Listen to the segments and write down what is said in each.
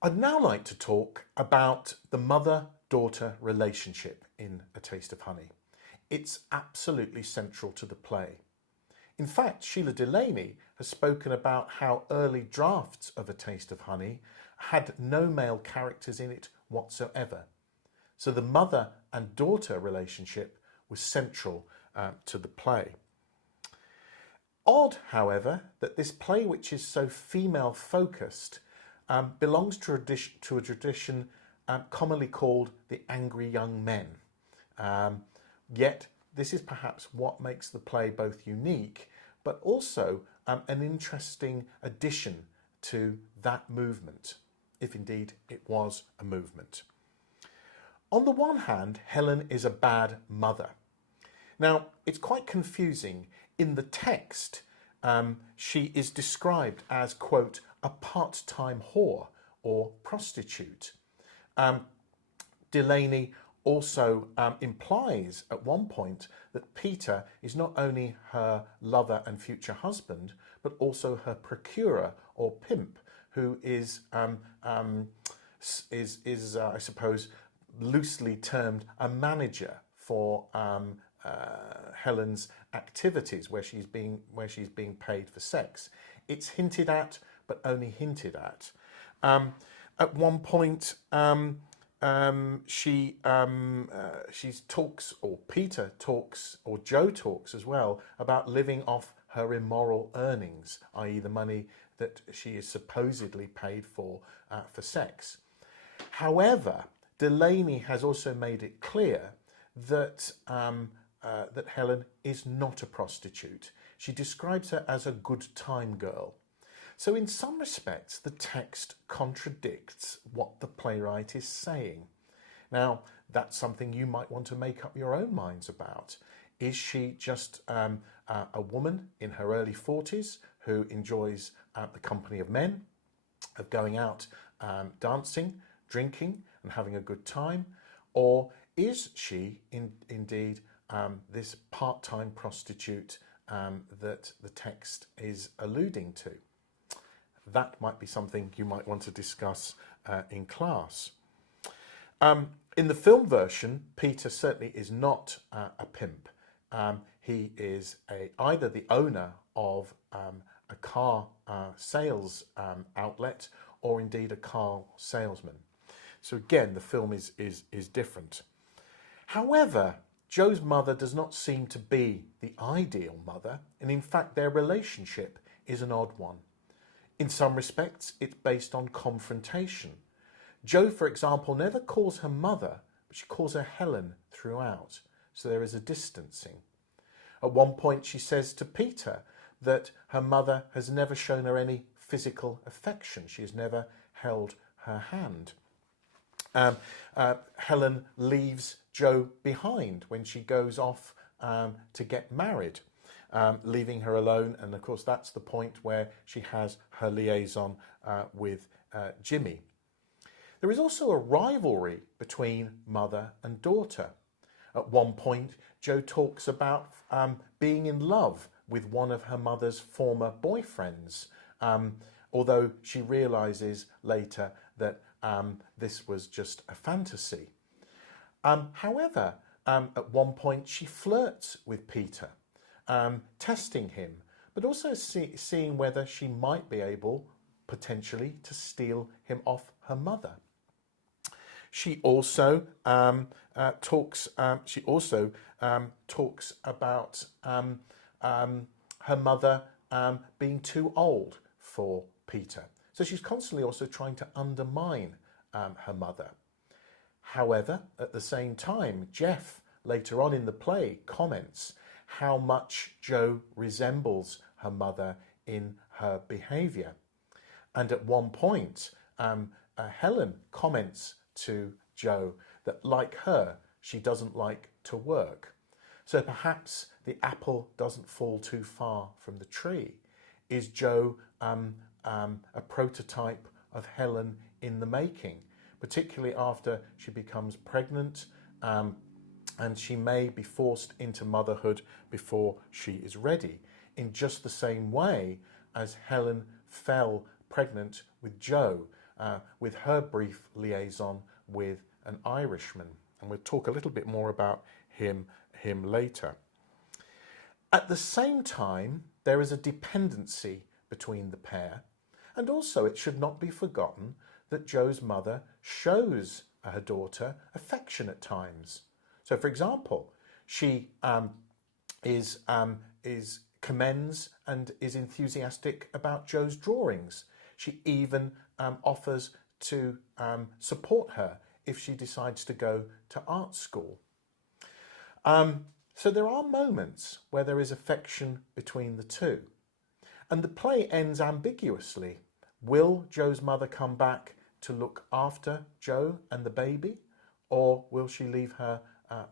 I'd now like to talk about the mother-daughter relationship in A Taste of Honey. It's absolutely central to the play. In fact, Shelagh Delaney has spoken about how early drafts of A Taste of Honey had no male characters in it whatsoever. So the mother and daughter relationship was central to the play. Odd, however, that this play, which is so female-focused, belongs to a tradition commonly called the angry young men. Yet this is perhaps what makes the play both unique, but also an interesting addition to that movement, if indeed it was a movement. On the one hand, Helen is a bad mother. Now, it's quite confusing. In the text, she is described as, quote, a part-time whore or prostitute. Delaney also implies at one point that Peter is not only her lover and future husband, but also her procurer or pimp, who is I suppose, loosely termed a manager for Helen's activities, where she's being paid for sex. It's hinted at, but only hinted at. At one point, she talks, or Peter talks, or Jo talks as well, about living off her immoral earnings, i.e. the money that she is supposedly paid for sex. However, Delaney has also made it clear that that Helen is not a prostitute. She describes her as a good time girl. So in some respects, the text contradicts what the playwright is saying. Now, that's something you might want to make up your own minds about. Is she just a woman in her early 40s who enjoys the company of men, of going out dancing, drinking and having a good time? Or is she indeed this part-time prostitute that the text is alluding to? That might be something you might want to discuss in class. In the film version, Peter certainly is not a pimp. He is either the owner of a car sales outlet, or indeed a car salesman. So again, the film is different. However, Jo's mother does not seem to be the ideal mother, and in fact their relationship is an odd one. In some respects, it's based on confrontation. Jo, for example, never calls her mother, but she calls her Helen throughout, so there is a distancing. At one point she says to Peter that her mother has never shown her any physical affection. She has never held her hand. Helen leaves Jo behind when she goes off to get married, leaving her alone, and of course that's the point where she has her liaison with Jimmy. There is also a rivalry between mother and daughter. At one point, Jo talks about being in love with one of her mother's former boyfriends, although she realises later that this was just a fantasy. However, at one point she flirts with Peter, testing him, but also seeing whether she might be able, potentially, to steal him off her mother. She also talks about her mother being too old for Peter. So she's constantly also trying to undermine her mother. However, at the same time, Jeff, later on in the play, comments how much Jo resembles her mother in her behaviour. And at one point, Helen comments to Jo that, like her, she doesn't like to work. So perhaps the apple doesn't fall too far from the tree. Is Jo a prototype of Helen in the making, particularly after she becomes pregnant, and she may be forced into motherhood before she is ready, in just the same way as Helen fell pregnant with Jo with her brief liaison with an Irishman. And we'll talk a little bit more about him later. At the same time, there is a dependency between the pair. And also it should not be forgotten that Jo's mother shows her daughter affection at times. So for example, she commends and is enthusiastic about Jo's drawings. She even offers to support her if she decides to go to art school. So there are moments where there is affection between the two. And the play ends ambiguously. Will Jo's mother come back to look after Jo and the baby, or will she leave her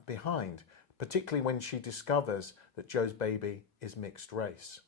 behind, particularly when she discovers that Jo's baby is mixed race?